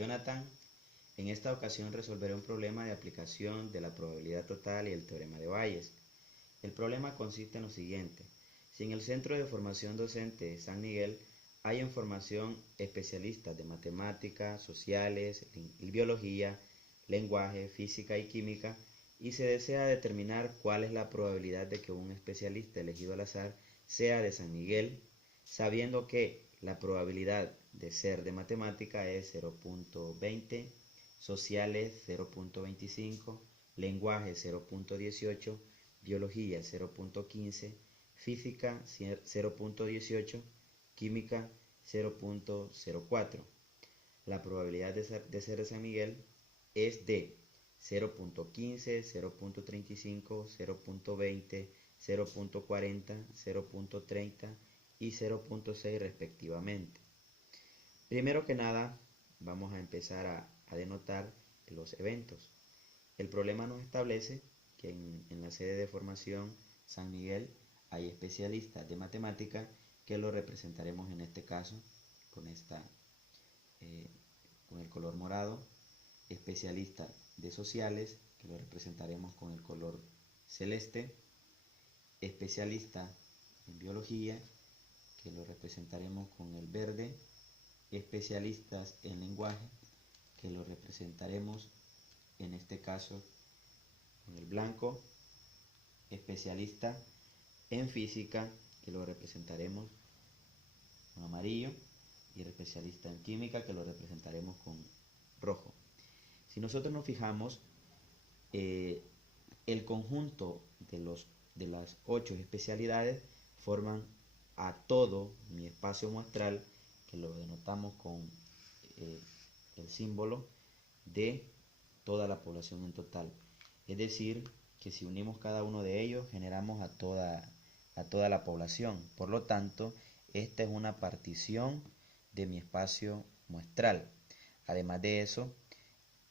Jonathan. En esta ocasión resolveré un problema de aplicación de la probabilidad total y el teorema de Bayes. El problema consiste en lo siguiente. Si en el Centro de Formación Docente de San Miguel hay en formación especialistas de matemáticas, sociales, biología, lenguaje, física y química, y se desea determinar cuál es la probabilidad de que un especialista elegido al azar sea de San Miguel, sabiendo que la probabilidad de ser de matemática es 0.20, sociales 0.25, lenguaje 0.18, biología 0.15, física 0.18, química 0.04. La probabilidad de ser de San Miguel es de 0.15, 0.35, 0.20, 0.40, 0.30 y 0.6 respectivamente. Primero que nada, vamos a empezar a denotar los eventos. El problema nos establece que en la sede de formación San Miguel hay especialistas de matemática que lo representaremos en este caso con con el color morado, especialista de sociales que lo representaremos con el color celeste, especialista en biología que lo representaremos con el verde, especialistas en lenguaje que lo representaremos en este caso con el blanco, especialista en física que lo representaremos con amarillo y el especialista en química que lo representaremos con rojo. Si nosotros nos fijamos, el conjunto de las 8 especialidades forman a todo mi espacio muestral, que lo denotamos con el símbolo de toda la población en total. Es decir, que si unimos cada uno de ellos, generamos a toda la población. Por lo tanto, esta es una partición de mi espacio muestral. Además de eso,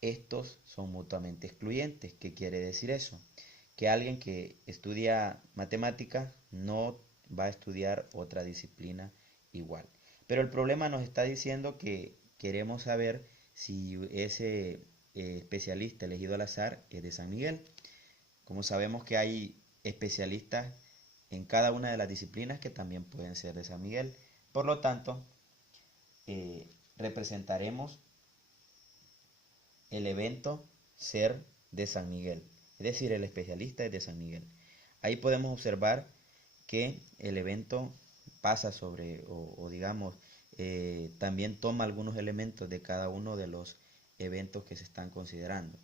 estos son mutuamente excluyentes. ¿Qué quiere decir eso? Que alguien que estudia matemáticas no va a estudiar otra disciplina igual. Pero el problema nos está diciendo que queremos saber si ese especialista elegido al azar es de San Miguel. Como sabemos que hay especialistas en cada una de las disciplinas que también pueden ser de San Miguel. Por lo tanto, representaremos el evento ser de San Miguel, es decir, el especialista es de San Miguel. Ahí podemos observar que el evento pasa sobre, o digamos, también toma algunos elementos de cada uno de los eventos que se están considerando.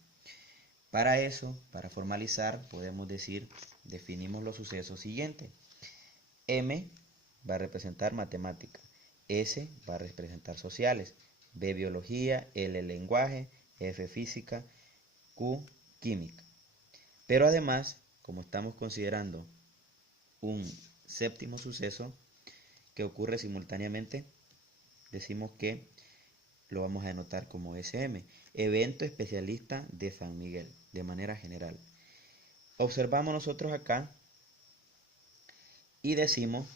Para eso, para formalizar, podemos decir, definimos los sucesos siguientes. M va a representar matemática, S va a representar sociales, B biología, L lenguaje, F física, Q química. Pero además, como estamos considerando un séptimo suceso que ocurre simultáneamente, decimos que lo vamos a denotar como SM, evento especialista de San Miguel, de manera general. Observamos nosotros acá y decimos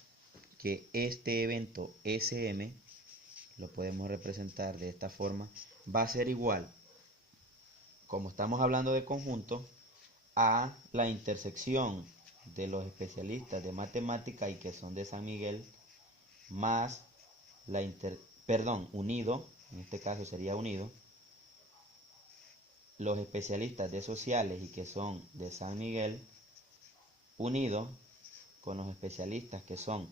que este evento SM lo podemos representar de esta forma, va a ser igual, como estamos hablando de conjunto, a la intersección de los especialistas de matemática y que son de San Miguel, más unido, en este caso sería unido, los especialistas de sociales y que son de San Miguel, unido con los especialistas que son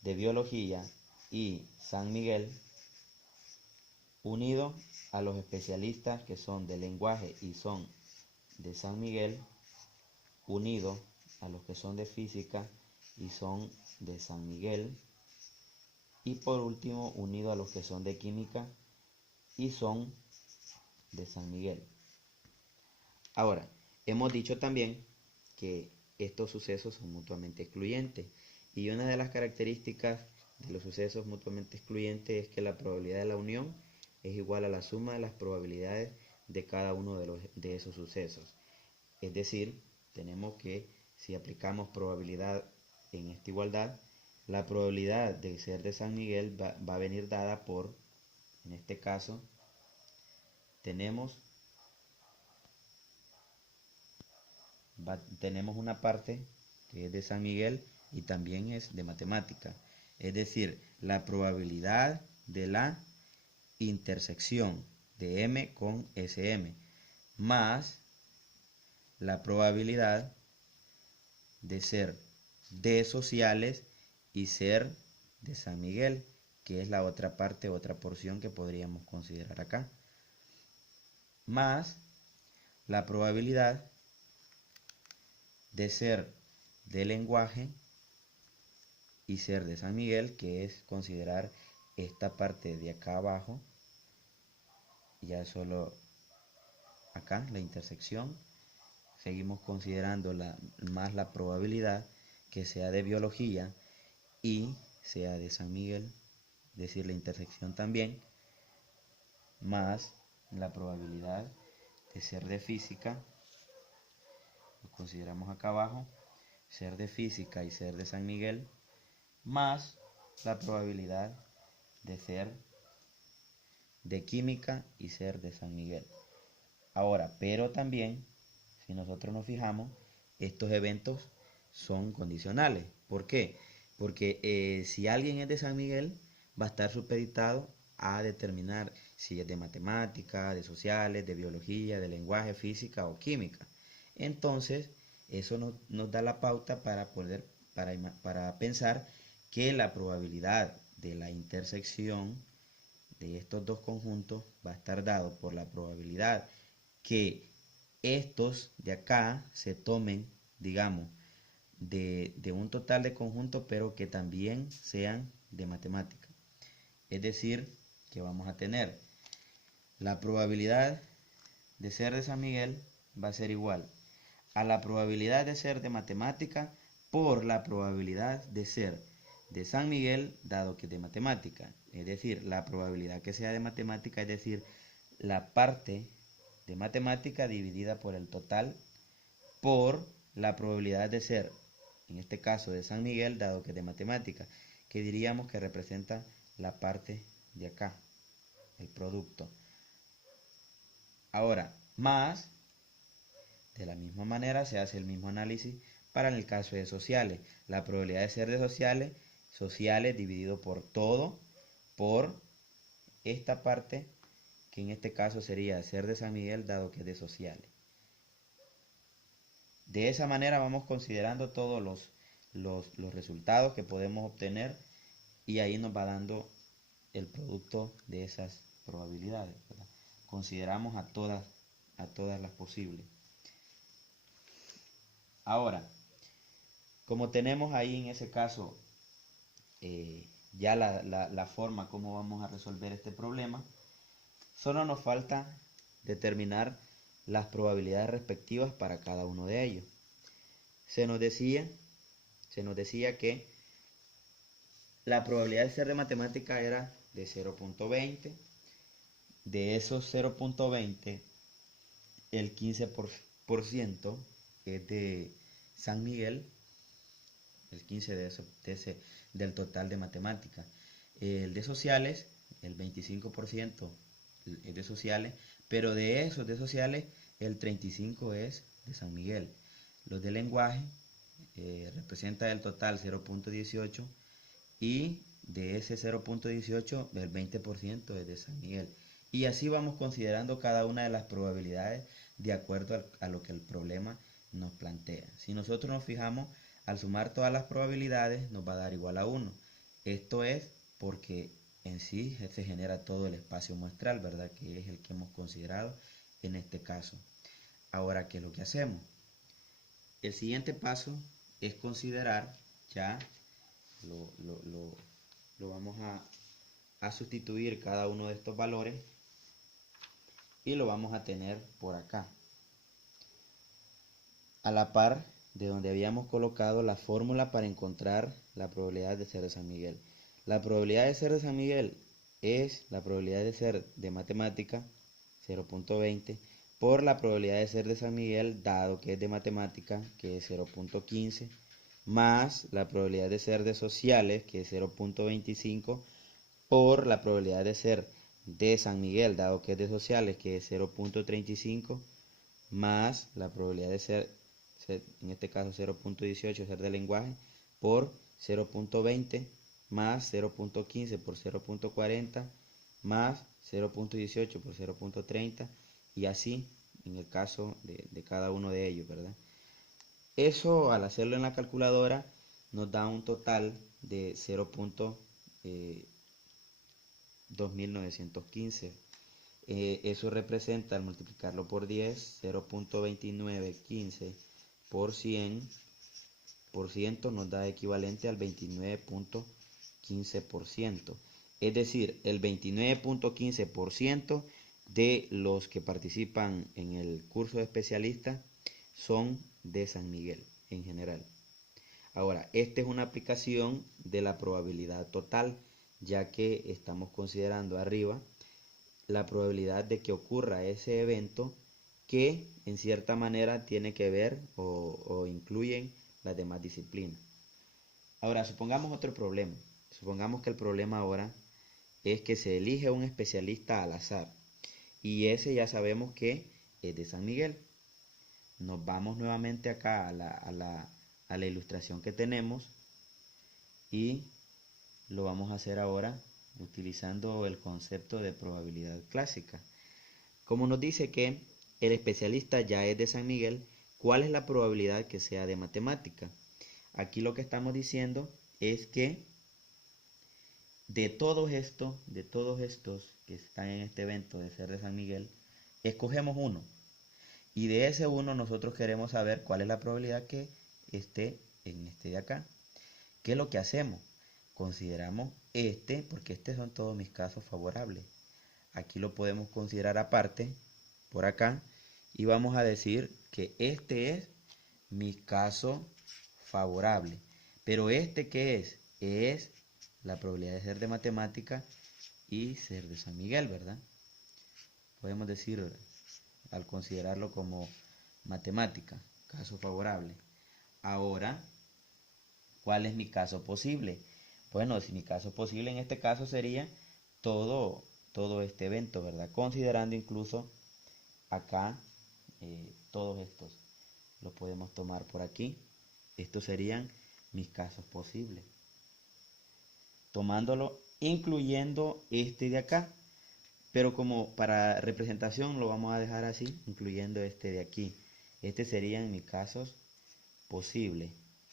de biología y San Miguel, unido a los especialistas que son de lenguaje y son de San Miguel, unido a los que son de física y son de San Miguel, y por último unido a los que son de química y son de San Miguel. Ahora, hemos dicho también que estos sucesos son mutuamente excluyentes, y una de las características de los sucesos mutuamente excluyentes es que la probabilidad de la unión es igual a la suma de las probabilidades de cada uno de esos sucesos. Es decir, tenemos que, si aplicamos probabilidad en esta igualdad, la probabilidad de ser de San Miguel va a venir dada por, en este caso, tenemos una parte que es de San Miguel y también es de matemática. Es decir, la probabilidad de la intersección de M con SM más la probabilidad de ser de sociales y ser de San Miguel, que es la otra parte, otra porción que podríamos considerar acá, más la probabilidad de ser de lenguaje y ser de San Miguel, que es considerar esta parte de acá abajo, ya solo acá la intersección. Seguimos considerando más la probabilidad que sea de biología y sea de San Miguel, es decir, la intersección también, más la probabilidad de ser de física, lo consideramos acá abajo, ser de física y ser de San Miguel, más la probabilidad de ser de química y ser de San Miguel. Ahora, pero también, si nosotros nos fijamos, estos eventos son condicionales. ¿Por qué? Porque si alguien es de San Miguel, va a estar supeditado a determinar si es de matemática, de sociales, de biología, de lenguaje, física o química. Entonces, eso nos da la pauta para pensar que la probabilidad de la intersección de estos dos conjuntos va a estar dado por la probabilidad que estos de acá se tomen, digamos, de un total de conjuntos, pero que también sean de matemática. Es decir, que vamos a tener la probabilidad de ser de San Miguel va a ser igual a la probabilidad de ser de matemática por la probabilidad de ser de San Miguel, dado que es de matemática. Es decir, la probabilidad que sea de matemática, es decir, la parte de matemática dividida por el total por la probabilidad de ser, en este caso de San Miguel, dado que es de matemática, que diríamos que representa la parte de acá, el producto. Ahora, más, de la misma manera se hace el mismo análisis para en el caso de sociales. La probabilidad de ser de sociales dividido por todo, por esta parte, que en este caso sería ser de San Miguel, dado que es de sociales. De esa manera vamos considerando todos los resultados que podemos obtener y ahí nos va dando el producto de esas probabilidades, ¿verdad? Consideramos a todas las posibles. Ahora, como tenemos ahí en ese caso ya la forma como vamos a resolver este problema, solo nos falta determinar las probabilidades respectivas para cada uno de ellos. Se nos decía que la probabilidad de ser de matemática era de 0.20. De esos 0.20, el 15% es de San Miguel, el 15% del total de matemáticas. El de sociales, el 25% es de sociales, pero de esos de sociales, el 35% es de San Miguel. Los de lenguaje representa el total 0.18 y de ese 0.18 el 20% es de San Miguel. Y así vamos considerando cada una de las probabilidades de acuerdo a lo que el problema nos plantea. Si nosotros nos fijamos, al sumar todas las probabilidades nos va a dar igual a 1. Esto es porque en sí se genera todo el espacio muestral, ¿verdad? Que es el que hemos considerado en este caso. Ahora, ¿qué es lo que hacemos? El siguiente paso es considerar ya, lo vamos a sustituir cada uno de estos valores y lo vamos a tener por acá, a la par de donde habíamos colocado la fórmula para encontrar la probabilidad de ser de San Miguel. La probabilidad de ser de San Miguel es la probabilidad de ser de matemática, 0.20, por la probabilidad de ser de San Miguel, dado que es de matemática, que es 0.15, más la probabilidad de ser de sociales, que es 0.25, por la probabilidad de ser de San Miguel, dado que es de sociales, que es 0.35, más la probabilidad de ser, en este caso 0.18, ser de lenguaje, por 0.20, más 0.15 por 0.40, más 0.18 por 0.30, y así en el caso de cada uno de ellos, ¿verdad? Eso, al hacerlo en la calculadora, nos da un total de 0.2915. Eso representa, al multiplicarlo por 10, 0.2915 por 100% nos da equivalente al 29.15%. Es decir, el 29.15% de los que participan en el curso de especialista son de San Miguel en general. Ahora, esta es una aplicación de la probabilidad total, ya que estamos considerando arriba la probabilidad de que ocurra ese evento que en cierta manera tiene que ver o incluyen las demás disciplinas. Ahora, supongamos otro problema. Supongamos que el problema ahora es que se elige un especialista al azar y ese ya sabemos que es de San Miguel. Nos vamos nuevamente acá a la ilustración que tenemos y lo vamos a hacer ahora utilizando el concepto de probabilidad clásica. Como nos dice que el especialista ya es de San Miguel, ¿cuál es la probabilidad que sea de matemática? Aquí lo que estamos diciendo es que de todos estos que están en este evento de ser de San Miguel, escogemos uno. Y de ese uno nosotros queremos saber cuál es la probabilidad que esté en este de acá. ¿Qué es lo que hacemos? Consideramos este, porque estos son todos mis casos favorables. Aquí lo podemos considerar aparte, por acá, y vamos a decir que este es mi caso favorable. Pero este, ¿qué es? Es la probabilidad de ser de matemática y ser de San Miguel, ¿verdad? Podemos decir, al considerarlo como matemática, caso favorable. Ahora, ¿cuál es mi caso posible? Bueno, si mi caso posible en este caso sería todo este evento, ¿verdad? Considerando incluso acá todos estos. Los podemos tomar por aquí. Estos serían mis casos posibles. Tomándolo, incluyendo este de acá. Pero como para representación lo vamos a dejar así, incluyendo este de aquí. Este serían mis casos posibles,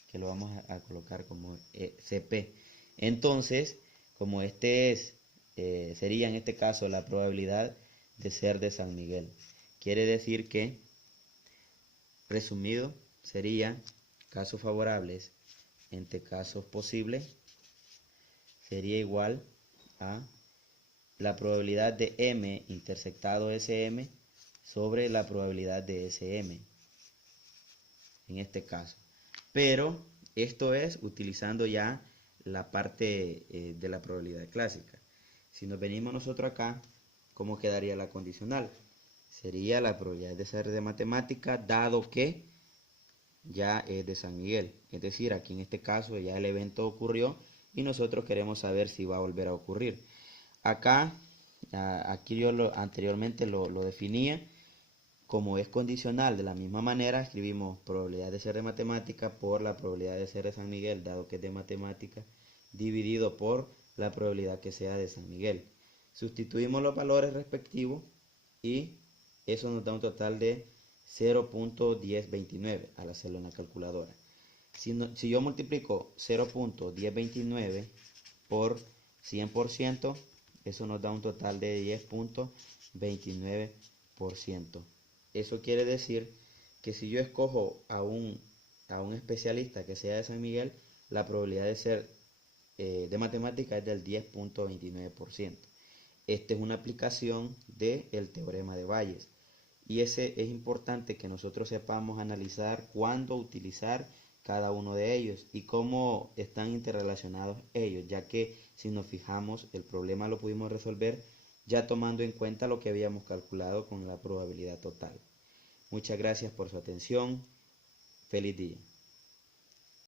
que lo vamos a colocar como CP. Entonces, como este es, sería en este caso la probabilidad de ser de San Miguel. Quiere decir que, resumido, sería casos favorables entre casos posibles, sería igual a la probabilidad de M intersectado SM sobre la probabilidad de SM, en este caso. Pero esto es utilizando ya la parte de la probabilidad clásica. Si nos venimos nosotros acá, ¿cómo quedaría la condicional? Sería la probabilidad de ser de matemática, dado que ya es de San Miguel. Es decir, aquí en este caso ya el evento ocurrió y nosotros queremos saber si va a volver a ocurrir. Acá, aquí yo anteriormente lo definía. Como es condicional, de la misma manera escribimos probabilidad de ser de matemática por la probabilidad de ser de San Miguel, dado que es de matemática, dividido por la probabilidad que sea de San Miguel. Sustituimos los valores respectivos y eso nos da un total de 0.1029 al hacerlo en la calculadora. Si yo multiplico 0.1029 por 100%, eso nos da un total de 10.29%. Eso quiere decir que si yo escojo a un especialista que sea de San Miguel, la probabilidad de ser de matemática es del 10.29%. Esta es una aplicación del teorema de Bayes. Y ese es importante que nosotros sepamos analizar cuándo utilizar cada uno de ellos y cómo están interrelacionados ellos, ya que si nos fijamos el problema lo pudimos resolver ya tomando en cuenta lo que habíamos calculado con la probabilidad total. Muchas gracias por su atención. Feliz día.